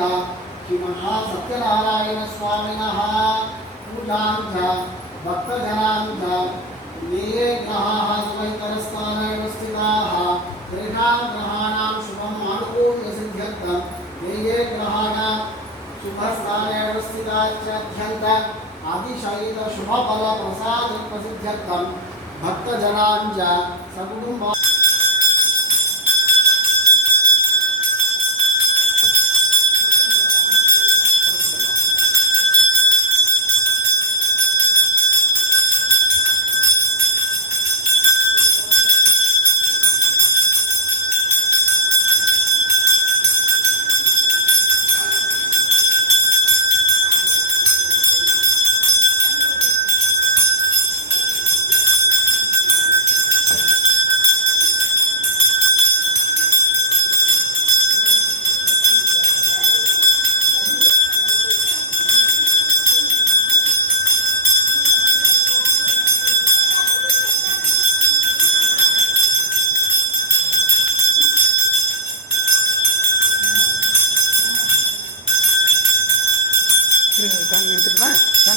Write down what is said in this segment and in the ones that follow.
श्रीमहासत्यनारायणस्वामिनः पूजां च भक्तजनां च ये ये ग्रहाः शिवैतरस्थाने स्थिताः तेषां ग्रहाणां शुभम् आनुकूल्यसिद्ध्यर्थं ये ये ग्रहाः शुभस्थाने स्थिताश्चाध्यन्त अतिशयित शुभफलप्रसादप्रसिद्ध्यर्थं भक्तजनां च सकुटुम्बं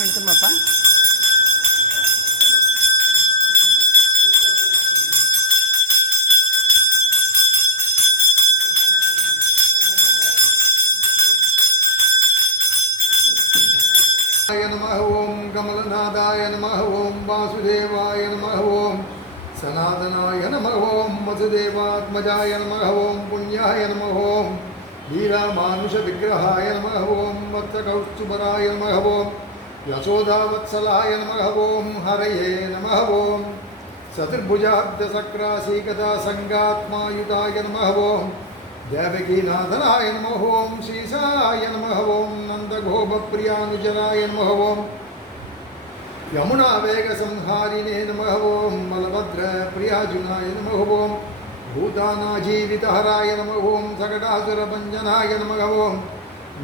எடுத்துமாப்பா नमः ओं कमलनादाय नमः ओं वासुदेवाय नमः ओं सनातनाय नमः ओं वसुदेवात्मजाय नमः ओं पुण्याय नमः ओं वीरामानुषविग्रहाय नमः ओं वत्सकौस्तुभराय नमः ओं यशोदावत्सलाय नमः ओं हरये नमः ओं चतुर्भुजाब्दसक्रासीकदा संगात्मायुताय नमः ओं देवकीनाथनाय नमः ओं श्रीशाय नमः ओं नन्दगोपप्रियानुचराय नमः ओं यमुनावेगसंहारिणे नमः ओं बलभद्रप्रियाजुनाय नमः ओं भूतानाजीवितहराय नमः ओं सकटासुरभञ्जनाय नमः ओं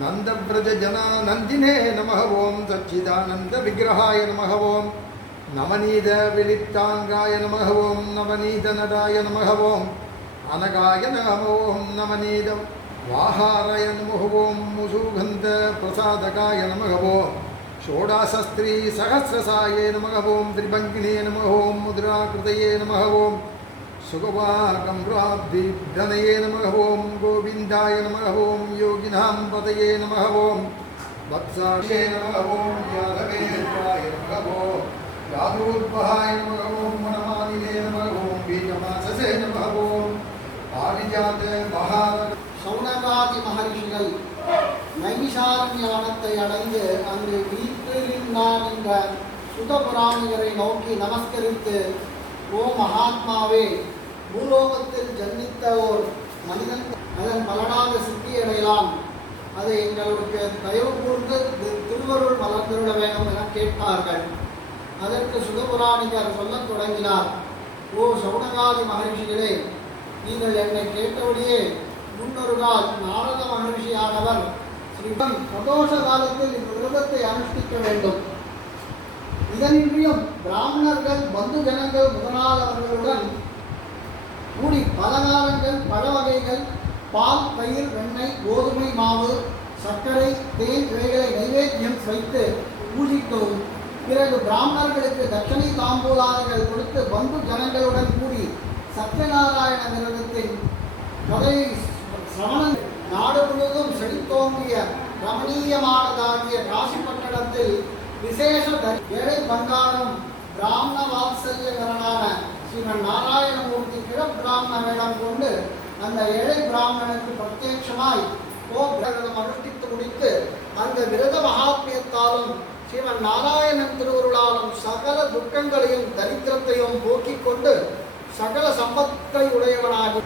नन्दव्रजजनानन्दिने नमः ओं सच्चिदानन्दविग्रहाय नमः ओं नवनीतविलिप्ताङ्गाय नमः ओं नवनीतनटाय नमः ओं अनगाय नमः ओं नवनीत वाहाराय नमः ओं मुसुगन्धप्रसादकाय नमः ओं षोडशस्त्री सहस्रसाये नमः ओं त्रिभङ्गिने नमः ओं मुद्राकृतये नमः ओं सुगवाकम्राब्धिधनये नमः ओं गोविन्दाय नमः ओं योगिनां पतये नमः ओं वत्साक्षे नमः ओं यादवेन्द्राय नमः ओं यादूर्वहाय नमः ओं वनमालिने नमः ओं बीजमाससे नमः ओं पारिजात महा சௌனகாதி மகரிஷிகள் நைமிஷாரண்ய வனத்தை அடைந்து அங்கு வீற்றிருந்தான் என்ற சுதபுராணிகரை நோக்கி நமஸ்கரித்து, ஓ மகாத்மாவே, பூலோகத்தில் ஜன்மித்த ஓர் மனிதன் அதன் பலனாக சித்தியடையலாம், அதை எங்களுக்கு தயவு கூர்ந்து திருவருள் மலர்ந்துவிட வேண்டும் என கேட்பார்கள். அதற்கு சுதபுராணிகர் சொல்லத் தொடங்கினார். ஓ சௌனகாதி மகரிஷிகளே, நீங்கள் என்னை கேட்டபடியே முன்னொரு நாள் நாரத மகரிஷியானவர் ஸ்ரீபன் பிரதோஷ காலத்தில் இந்த விரதத்தை அனுஷ்டிக்க வேண்டும். இதனின்றியும் பிராமணர்கள் பந்து ஜனங்கள் முதலாளர்களுடன் கூடி பலகாரங்கள் பழ வகைகள் பால் தயிர் வெண்ணெய் கோதுமை மாவு சர்க்கரை தேன் இவைகளை நைவேத்தியம் வைத்து பூஜிக்கவும், பிறகு பிராமணர்களுக்கு தட்சணை தாம்பூலாதிகள் கொடுத்து பந்து ஜனங்களுடன் கூடி சத்யநாராயண விரதத்தின் கதையை சிரவணம் நாடு முழுவதும் செழித்தோங்கிய ரமணீயமானதாகிய காசி பட்டணத்தில் விசேஷ ஏழை பங்காரம் பிராமண வாத்சல்யகரனான ஸ்ரீமன் நாராயணமூர்த்தி கிழப்பிராமண வேடம் கொண்டு அந்த ஏழை பிராமணனுக்கு பிரத்யட்சமாய் விரதம் அனுஷ்டித்து முடித்து அந்த விரத மகாத்மியத்தாலும் ஸ்ரீமன் நாராயணன் திருவருளாலும் சகல துக்கங்களையும் தரித்திரத்தையும் போக்கிக் கொண்டு சகல சம்பத்தை உடையவனாகி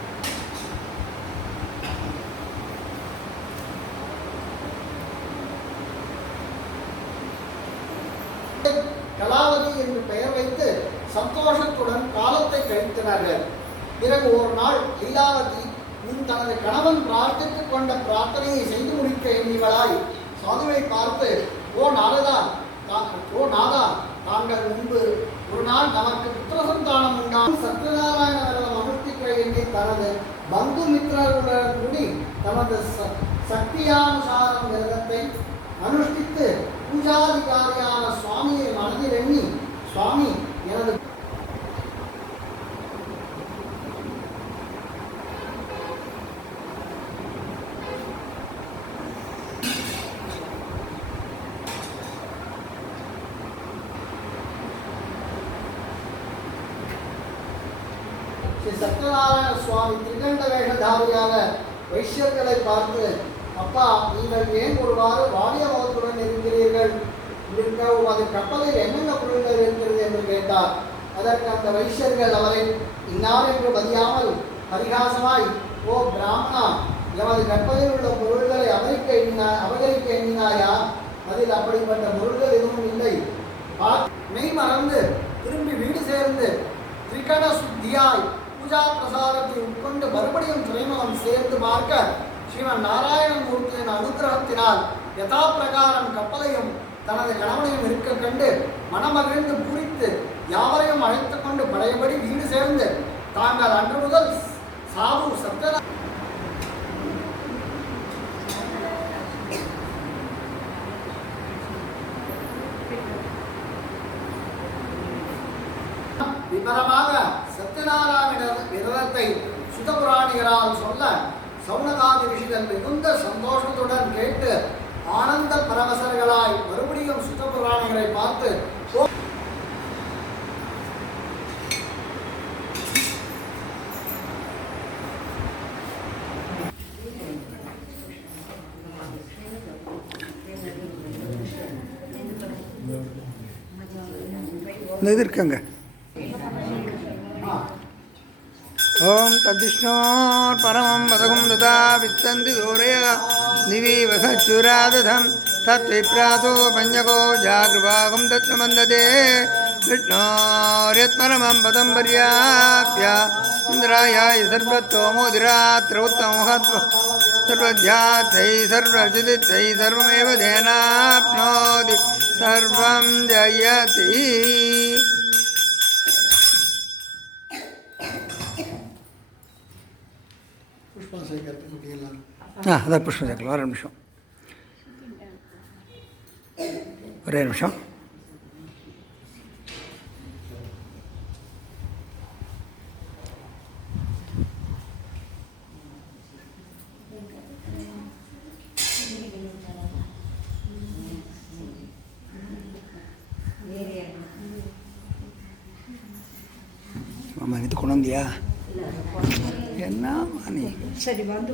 கலாவதி என்று பெயர் வைத்து சந்தோஷத்துடன் காலத்தை கழித்தனர். பிறகு ஒரு நாள் லீலாவதி தனது கணவன் பிரார்த்தித்துக் கொண்ட பிரார்த்தனையை செய்து முடிக்க எண்ணிகளாய் சாதுவை பார்த்து, ஓ நாரதா, தாங்கள் முன்பு ஒரு நாள் நமக்கு புத்திர சந்தானம் உண்டான சத்யநாராயண விரதம் அனுஷ்டிக்க வேண்டி தனது பந்து மித்திரர்களுடன் கூடி தனது சக்தியானுசாரம் விரதத்தை அனுஷ்டித்து பூஜாதிகாரியான சுவாமியை மனதில் எண்ணி, சுவாமி எனது ஸ்ரீ சத்யநாராயண சுவாமி திரிகண்ட வேஷதாரியாக வைஷ்யர்களை பார்த்து, அப்பா நீங்கள் ஏன் ஒருவாறு வாலிய முகத்துடன் இருக்கிறீர்கள்? அது கப்பலில் என்னென்ன பொருள்கள் இருக்கிறது என்று கேட்டார். அதற்கு அந்த வைஷ்யர்கள் அவரை இன்னார் என்று பதியாமல் பரிகாசமாய், ஓ பிராமணா, எமது கப்பலில் உள்ள பொருள்களை அபகரிக்க எண்ணினாயா? அதில் அப்படிப்பட்ட பொருள்கள் எதுவும் இல்லை. மெய் மறந்து திரும்பி வீடு சேர்ந்து திரிகட சுத்தியாய் பூஜா பிரசாதத்தை உட்கொண்டு மறுபடியும் துறைமுகம் சேர்ந்து பார்க்க ஸ்ரீமன் நாராயணமூர்த்தியின் அனுகிரகத்தினால் யதா பிரகாரம் கப்பலையும் தனது கணவனையும் இருக்க கண்டு மனமகிழ்ந்து பூரித்து யாவரையும் அழைத்து கொண்டு பழையபடி வீடு சேர்ந்து தாங்கள் அன்று முதல் சாது சத்யநாராயண விபரமாக சத்யநாராயண விரதத்தை சுதபுராணிகரால் சொல்ல சௌனகாதி ரிஷிகள் மிகுந்த சந்தோஷத்துடன் கேட்டு ஆனந்த பரவசர்களாய் மறுபடியும் சுதபுராணிகளை பார்த்து, இருக்குங்க. ஓம் தத்விஷ்ணோர் பரமம் பதகும் ததா வித்தந்தி தூரய திவி வசச்சுராததம் தத்விப்ராதோ பஞ்சகோ ஜாகிருபாகம் தத்வமந்ததே விஷ்ணோர்யத் பரமம் பதம் பர்யாப்ய இந்திராயாய சர்வத்தோமோதிராத்ர உத்தமோஹத்வ சர்வத்யாத்தை சர்வஜிதித்தை சர்வமேவ தேனாப்னோதி சர்வம் ஜயதி. அதான் புஷ்பம் சேர்க்கலாம். ஒரு நிமிஷம், ஒரே நிமிஷம். மாமா இது கொண்டு வந்தியா? என்ன நீ சரி வந்து